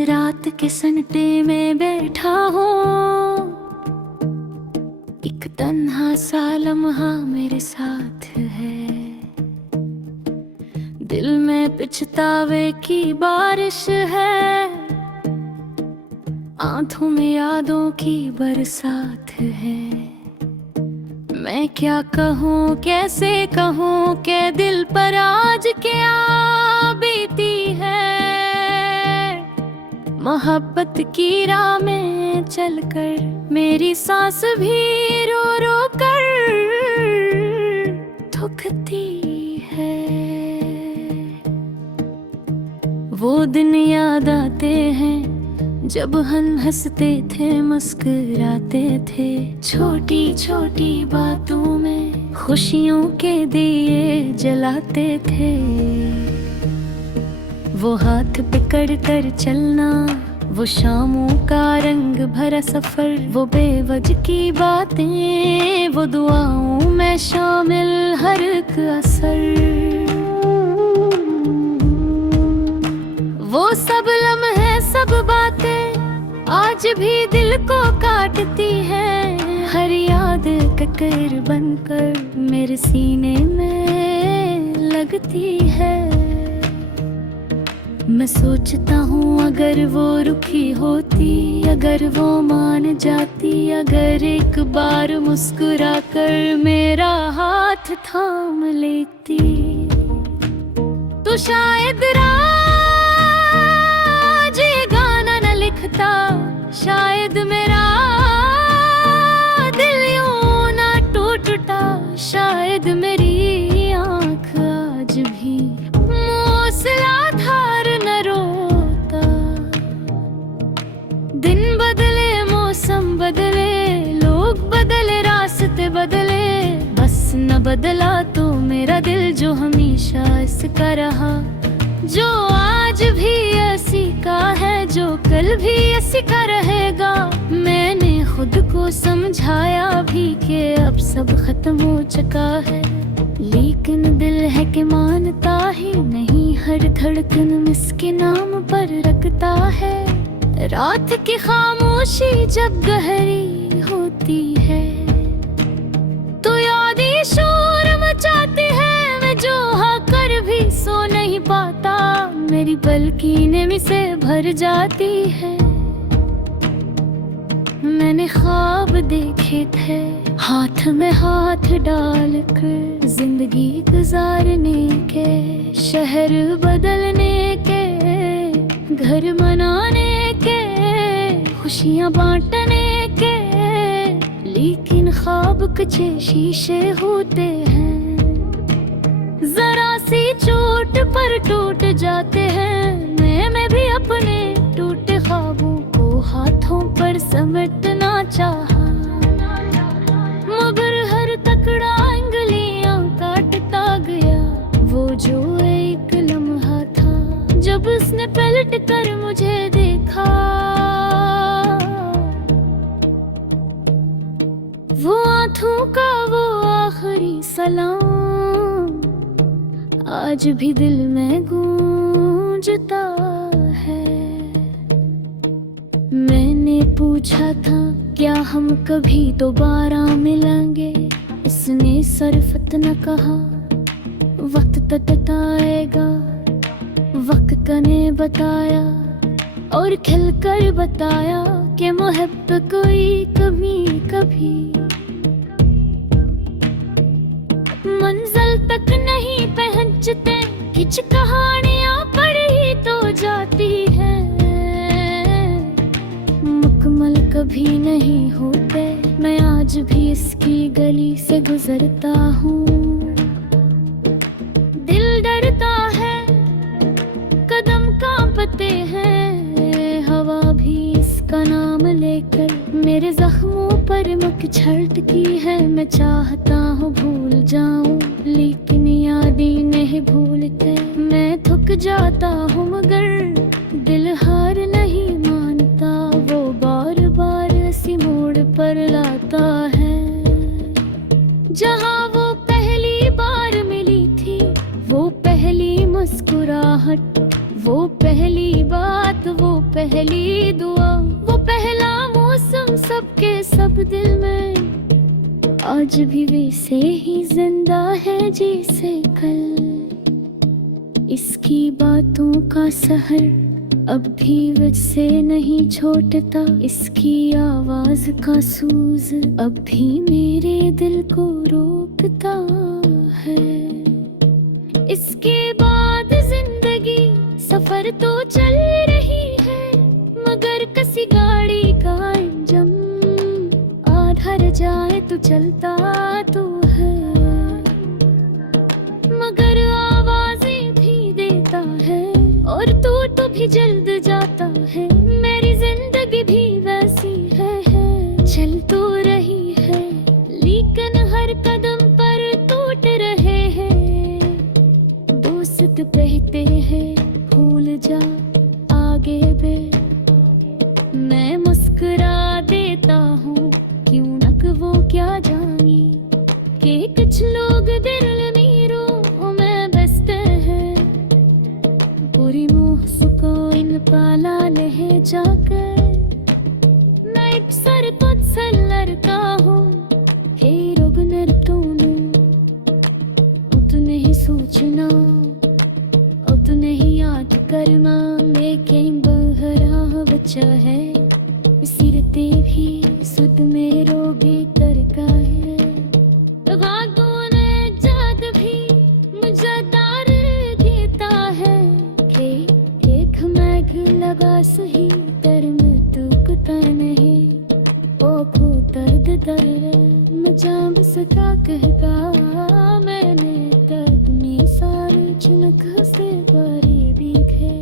रात के सन्नाटे में बैठा हो, एक तन्हा सा लम्हा मेरे साथ है। दिल में पछतावे की बारिश है, आंखों में यादों की बरसात है। मैं क्या कहूँ कैसे कहूँ के दिल पर आज क्या बीती है। मोहब्बत की राह में चलकर मेरी सांस भी रो रो कर थकती है। वो दिन याद आते हैं जब हम हंसते थे मुस्कुराते थे, छोटी छोटी बातों में खुशियों के दिए जलाते थे। वो हाथ पकड़ कर चलना, वो शामों का रंग भरा सफर, वो बेवजह की बातें, वो दुआओं में शामिल हर एक असर। वो सब लम्हे सब बातें आज भी दिल को काटती हैं। हर याद ककर बनकर मेरे सीने में लगती है। मैं सोचता हूँ अगर वो रुखी होती, अगर वो मान जाती, अगर एक बार मुस्कुरा कर मेरा हाथ थाम लेती, तो शायद आज ये गाना न लिखता, शायद मेरा दिल यूं ना टूटता, शायद मेरी आँख आज भी मूसलाधार न रोता। दिन बदले मौसम बदले, लोग बदले रास्ते बदले, बस न बदला तो मेरा दिल जो हमेशा इसका रहा, जो आज भी ऐसी का है, जो कल भी ऐसी का रहेगा। मैंने खुद को समझाया भी कि अब सब खत्म हो चुका है, लेकिन दिल है कि मानता ही नहीं, हर धड़कन इसके नाम पर रखता है। रात की खामोशी जब गहरी होती है, तो यादें शोर मचाती है। मैं जो हाँ कर भी सो नहीं पाता, मेरी पलकीनें से भर जाती है। मैंने ख्वाब देखे थे हाथ में हाथ डालकर, जिंदगी गुजारने के, शहर बदलने के, घर मनाने के, खुशियाँ बांटने के, लेकिन ख्वाब कच्चे शीशे होते हैं। जरा सी चोट पर टूट जाते हैं। मैं भी अपने टूटे ख्वाबों को हाथों पर समेटना चाहा, मगर हर तकड़ा अंगलियां काटता गया। वो जो एक लम्हा था जब उसने पलट कर मुझे देखा, वो आंखों का वो आखिरी सलाम आज भी दिल में गूंजता है। मैंने पूछा था क्या हम कभी दोबारा मिलेंगे, इसने सरफत न कहा, वक्त बताएगा। वक्त ने बताया और खिलकर बताया कि मोहब्बत कोई कभी कभी मंजिल तक नहीं पहुंचते, कुछ कहानियां पढ़ ही तो जाती हैं, मुकम्मल कभी नहीं होते। मैं आज भी इसकी गली से गुजरता हूँ, दिल डरता है, कदम कांपते हैं, हवा भी इसका नाम लेकर मेरे जख्मों पर मुख छलकती है। मैं चाहता हूँ भूल जाऊं, लेकिन यादें नहीं भूलते। मैं थक जाता हूँ मगर दिल हार नहीं मानता, वो बार बार इसी मोड़ पर लाता है जहाँ वो पहली बार मिली थी, वो पहली मुस्कुराहट पहली दुआ, वो पहला मौसम सबके सब दिल में आज भी वैसे ही जिंदा है जैसे कल। इसकी बातों का सहर अब भी मुझसे नहीं छोड़ता, इसकी आवाज का सूज अब भी मेरे दिल को रोकता है। इसके बाद जिंदगी सफर तो चल रही है, मगर किसी गाड़ी का इंजन आधा रह जाए तो चलता तो है, मगर आवाजें भी देता है और तो भी जल्द जाता है। मेरी जिंदगी भी वैसी है चल तो रही है, लेकिन हर कदम पर टूट रहे हैं। दोस्त कहते हैं भूल जा आगे बढ़, मैं मुस्कुरा देता हूँ क्यों न वो क्या जाने कि कुछ लोग दिल मीरों में बसते हैं। पूरी मुँह सुकून पाला ले जाकर, मैं एक सर कुछ लड़का हूँ हे रुगनर तूने उतने ही सोचना उतने ही याद करना, लेकिन बहरा बच्चा है सिरते भी सुध में रोगे करका है। भागों ने जाद भी मुझे तार देता है कि एक मैघ लगा सही तर में टूकता नहीं। ओ खो दर्द दर्द मैं जाम सका कहता, मैंने दर्द में सारे चुनक से बारी दिखे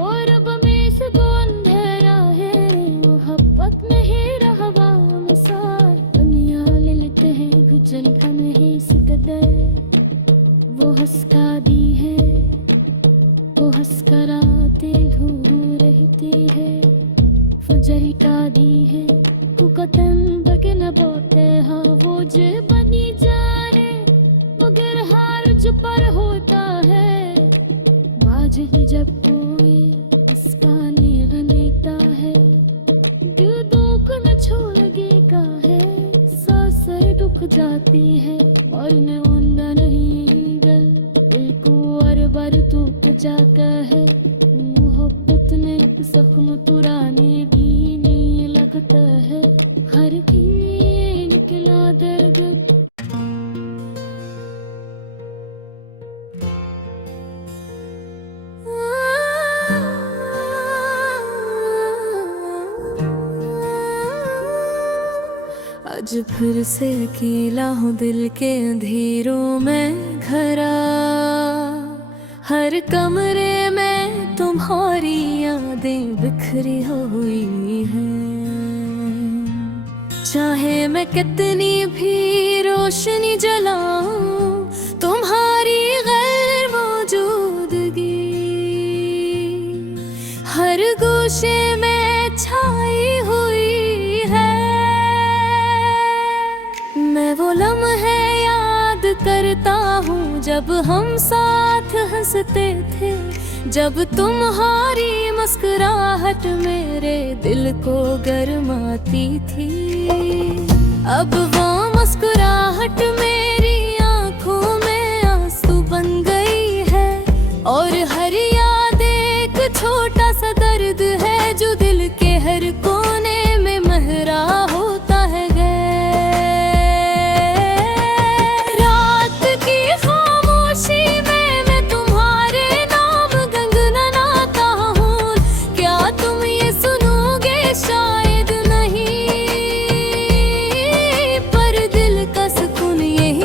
और अब में सब अंधेरा है। मोहब्बत में ही रहवा मिसाल दुनिया ले लेते हैं गुजल का नहीं सिकदर। वो हंसका दी है वो हंसकरा दिल हो रहती है, फजल का दी है कुकतन बगे न बोते। हाँ वो जे बनी जा रे मगर हार जो पर होता है, बाज ही जब कोई इसका निगनेता है। दिल दुख न छोड़ लगेगा है, सांसें रुक जाती है और न उंदा नहीं गल को और बार टूट जाता है। मोहब्बत ने जख्म पुराने भी नहीं लगता है, हर भी निकला दर्द। आज फिर से अकेला हूँ दिल के अंधेरों में घरा, हर कमरे में तुम्हारी यादें बिखरी हुई हैं। चाहे मैं कितनी भी रोशनी जलाऊं, तुम्हारी गैर मौजूदगी हर गोशे में छाई हुई है। मैं वो लम्हे याद करता हूँ जब हम साथ हंसते थे, जब तुम्हारी मुस्कुराहट मेरे दिल को गरमाती थी। अब वो मुस्कुराहट मेरी आंखों में आंसू बन गई है और हर याद एक छोटा सा दर्द है जो दिल के हर कोने में महरा होता है। शायद नहीं पर दिल का सुकून यही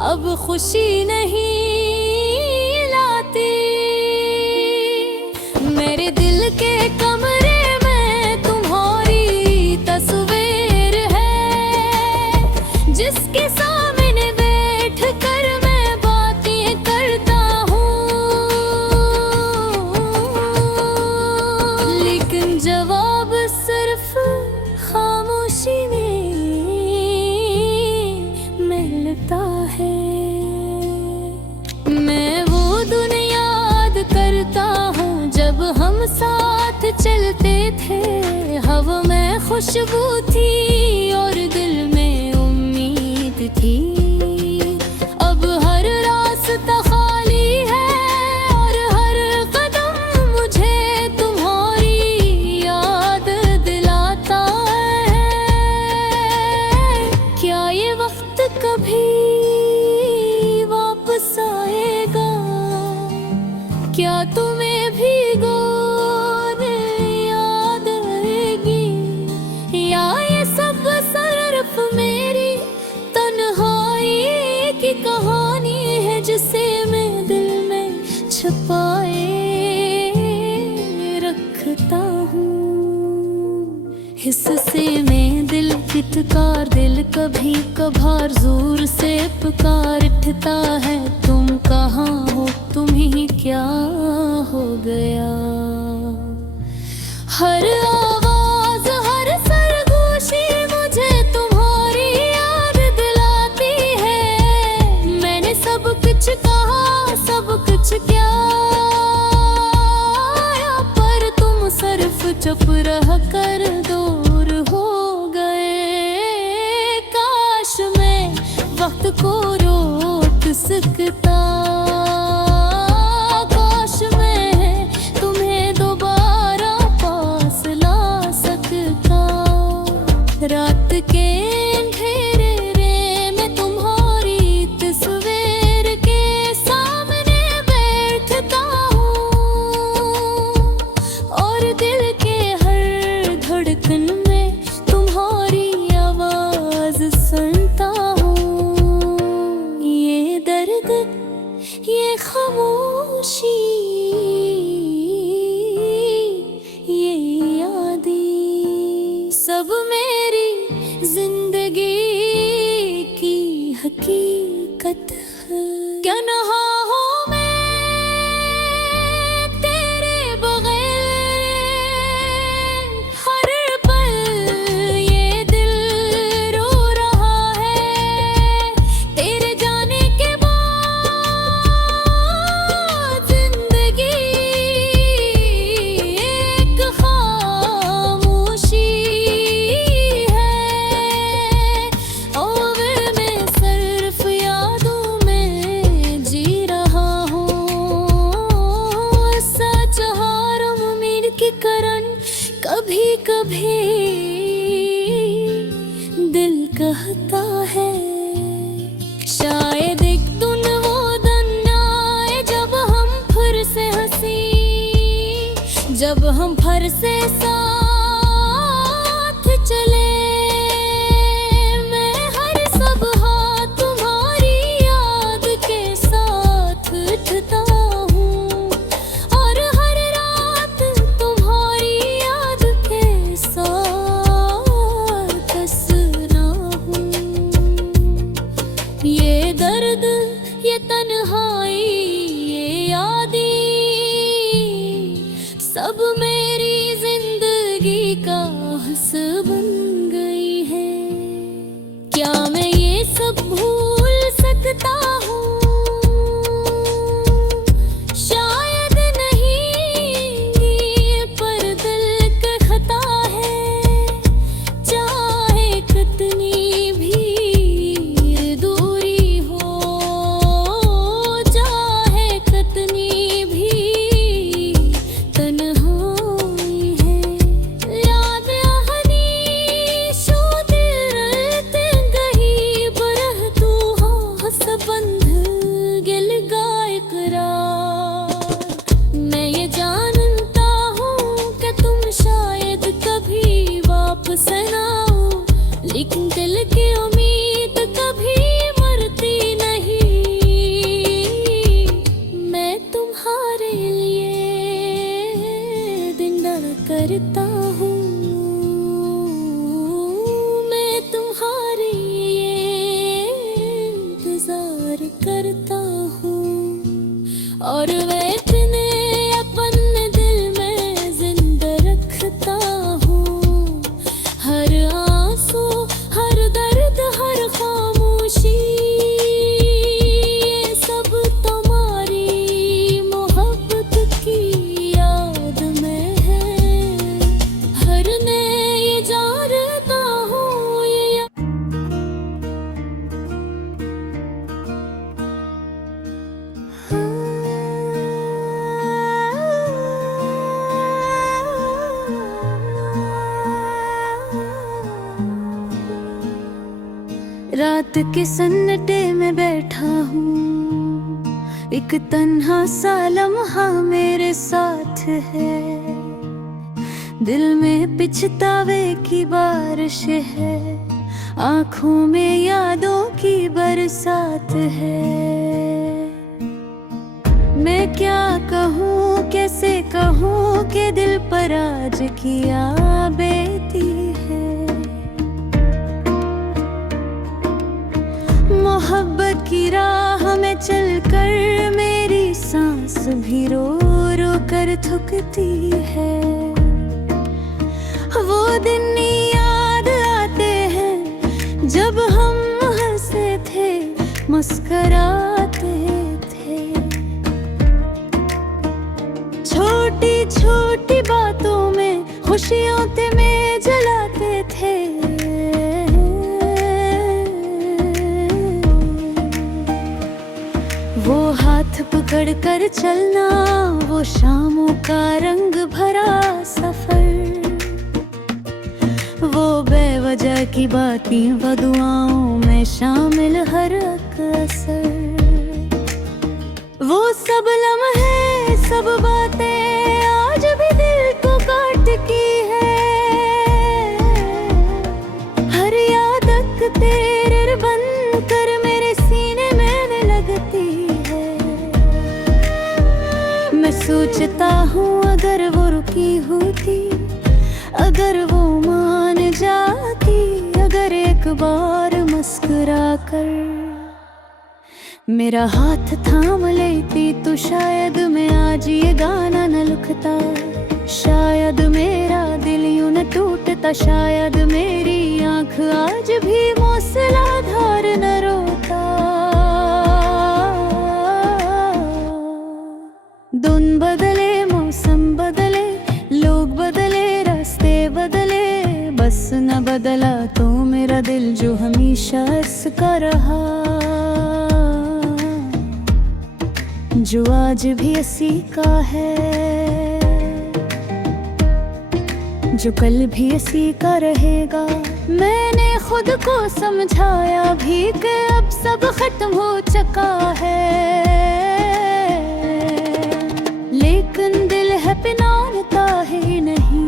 अब खुशी नहीं लाती। मेरे दिल के कमरे में तुम्हारी तस्वीर है, जिसके सामने बैठ कर मैं बातें करता हूँ, लेकिन जवाब सिर्फ खामोशी में मिलता है। मैं वो दिन याद करता हूँ जब हम साथ चलते थे, हवा में खुशबू थी और दिल में उम्मीद थी। अब हर रास्ता खाली है और हर कदम मुझे तुम्हारी याद दिलाता है। क्या ये वक्त कभी वापस आएगा? क्या तुम्हें भी गोने याद आएगी? या ये सब सिर्फ मेरी तन्हाई की कहानी है, जिसे मैं दिल में छुपाए रखता हूँ। हिस्से में दिल कितकार, दिल कभी कभार जोर से पुकार उठता है। तुम कहाँ हो, तुम्हें क्या हो गया? हर आवाज, हर सरगोशी मुझे तुम्हारी याद दिलाती है। मैंने सब कुछ कहा, सब कुछ क्या, पर तुम सिर्फ चुप रह कर दूर हो गए। काश मैं वक्त को रोक सकता, काश मैं तुम्हें दोबारा पास ला सकता। रात के अंधेरे में तुम्हारी तस्वीर के सामने बैठता हूँ और दिल के हर धड़कन में तुम्हारी आवाज सुनता हूँ। ये दर्द, ये खामोशी, ये यादें सब मेरी जिंदगी की हकीकत है। क्या नहा हूँ मैं तेरे बगैर? हर पल ये दिल रो रहा है। तेरे जाने के बाद जिंदगी एक खामोशी है। और मैं सिर्फ यादों में जी रहा हूँ। सच हारम उम्मीद की करन, कभी कभी दिल कहता है शायद एक दिन वो दिन आए जब हम फिर से हंसी, जब हम फिर से साथ चले। मैं हर सब हाथ तुम्हारी याद के साथ उठता हूँ और हर रात तुम्हारी याद के साथ हंसना हूँ। ये दर्द, ये तन्हाई, ये यादें सब मेरी जिंदगी का हिस्सा बन गई है। क्या मैं ये सब भूल सकता हूँ? शायद नहीं, पर दिल कहता है चाहे कितनी भी दूरी हो, चाहे कितनी भी तन्हाई है। याद आनी शो दिल रहते गही बरह तू हाँ सबंध गिल गाय करार। मैं ये जानता हूँ कि तुम शायद कभी वापस ना आओ, लेकिन दिल की उम्मीद कभी मरती नहीं। रात के सन्नाटे में बैठा हूँ, एक तन्हा सा लम्हा मेरे साथ है। दिल में पिछतावे की बारिश है, आँखों में यादों की बरसात है। मैं क्या कहूँ कैसे कहूँ कि दिल पर आज किया बेती है। मोहब्बत की राह में चलकर मेरी सांस भी रो रो कर थकती है। वो दिन याद आते हैं जब हम हंसे थे, मुस्कुराते थे। छोटी छोटी बातों में खुशियों ते में जलाते थे। वो हाथ पकड़ कर चलना, वो शामों का रंग भरा सफर, वो बेवजह की बातें, वो दुआओं में शामिल हर असर। वो सब लम्हे सब बातें आज भी दिल को काटती है। हर याद तेरे बन कर मेरे सीने में लगती है। मैं सोचता हूँ अगर वो रुकी होती, अगर वो मान जाती, अगर एक बार मुस्कुरा कर मेरा हाथ थाम लेती, तो शायद मैं आज ये गाना न लिखता। शायद मेरा दिल यूं न टूटता, शायद मेरी आँख आज भी मूसलाधार न रोता। दिन बदले, मौसम बदले, लोग बदले, रास्ते बदले, बस न बदला तो मेरा दिल जो हमेशा इसका रहा, जो आज भी इसी का है, जो कल भी इसी का रहेगा। मैंने खुद को समझाया भी कि अब सब खत्म हो चुका है, लेकिन दिल है पिनाता है नहीं।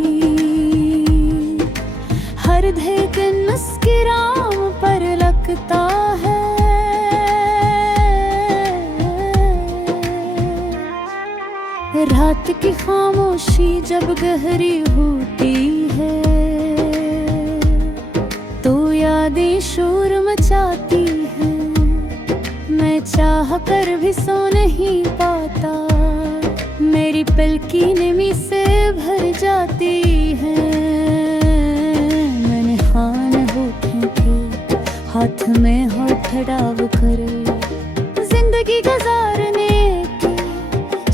हर धड़कन मुस्कुराने पर लगता है। रात की खामोशी जब गहरी होती है, तो यादें शोर मचाती हैं। मैं चाह कर भी सो नहीं पाता, मेरी पलकी नमी से भर जाती है। मैंने खान होठों के हाथ में होठ डाब कर जिंदगी गुजारने के,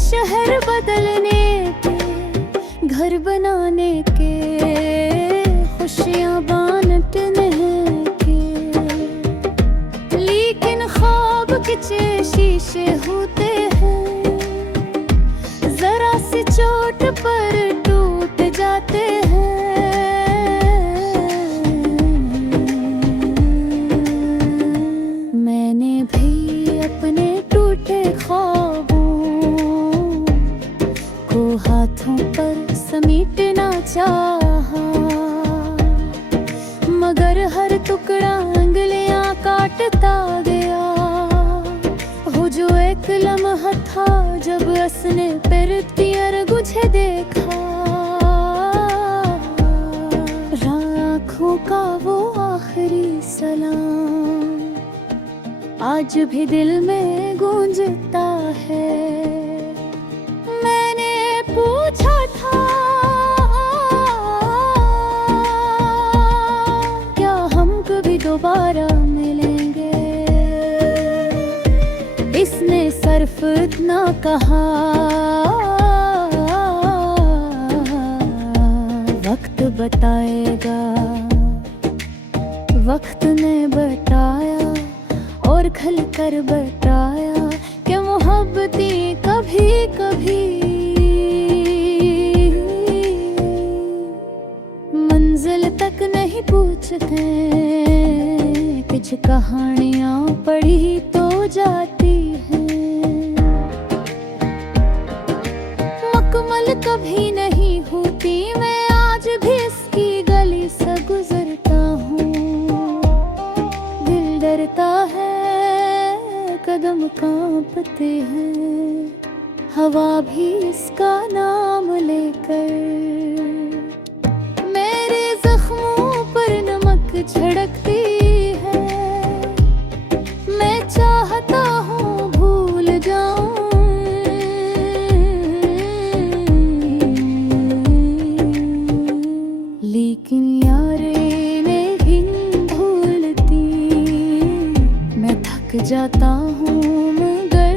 शहर बदलने के, घर बनाने के, खुशियाँ बांटने के, लेकिन ख्वाब के शीशे होते हैं, जरा सी चोट पर टूट जाते हैं। मैंने भी अपने टूटे ख्वाबों को हाथों पर समेटना चाहा, मगर हर टुकड़ा उंगलियां काटता गया। वो जो एक लम्हा था जब उसने फिर तीर गुझे देखा, आँखों का वो आखिरी सलाम आज भी दिल में गूंजता है। मैंने पूछा था क्या हम कभी दोबारा मिलेंगे, इसने सिर्फ इतना कहा, वक्त बताएगा। वक्त ने बताया और खल कर बताया कि मोहब्बतें कभी कभी मंजिल तक नहीं पूछते कि कुछ कहानियां पढ़ी तो जाती हैं। मकमल कभी नहीं होती, मैं आज भी इसकी गली से गुजरता हूँ। दिल डरता है, कदम कांपते हैं, हवा भी इसका नाम लेकर। मेरे जख्मों पर नमक छिड़कती है, मैं चाहता हूँ भूल जाऊं, लेकिन यारे नहीं भूलती। मैं थक जाता हूँ मगर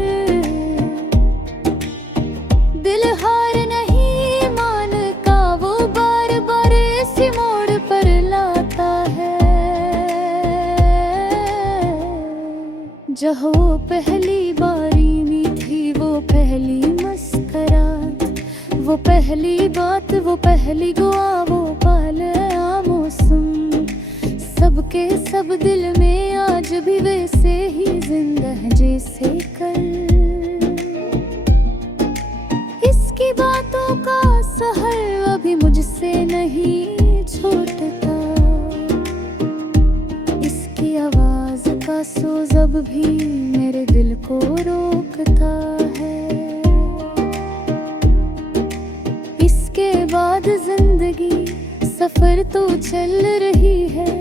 दिल हार नहीं मानता, वो बार बार इसी मोड़ पर लाता है। जहाँ वो पहली बारी में थी, वो पहली मुस्कुराहट, वो पहली बात, वो पहली दुआ, वो पहला मौसम, सबके सब दिल में आज भी वैसे ही जिंदा है जैसे कल। इसकी बातों का सहर अभी मुझसे नहीं छूटता, इसकी आवाज का सोज अब भी मेरे दिल को रोकता है। इसके बाद जिंदगी सफर तो चल रही है,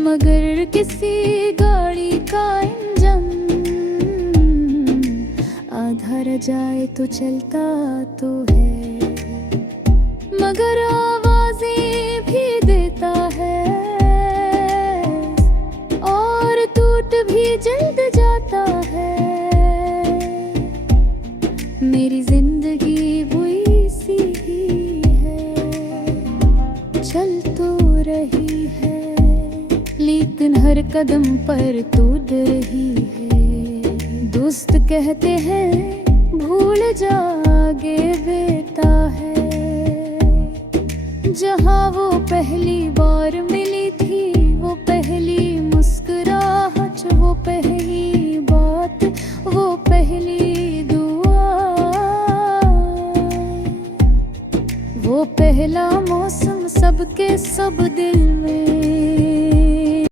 मगर किसी गाड़ी का इंजन आधा रह जाए तो चलता तो है, मगर आवाजें भी देता है और टूट भी जल्द जाता है। मेरी जिंदगी वही सी ही है, चल तो रही है, लेकिन हर कदम पर टूट रही है। दोस्त कहते हैं भूल जा, आगे बेटा है। जहाँ वो पहली बार मिली थी, वो पहली मुस्कुराहट, वो पहली बात, वो पहली दुआ, वो पहला मौसम, सबके सब दिल में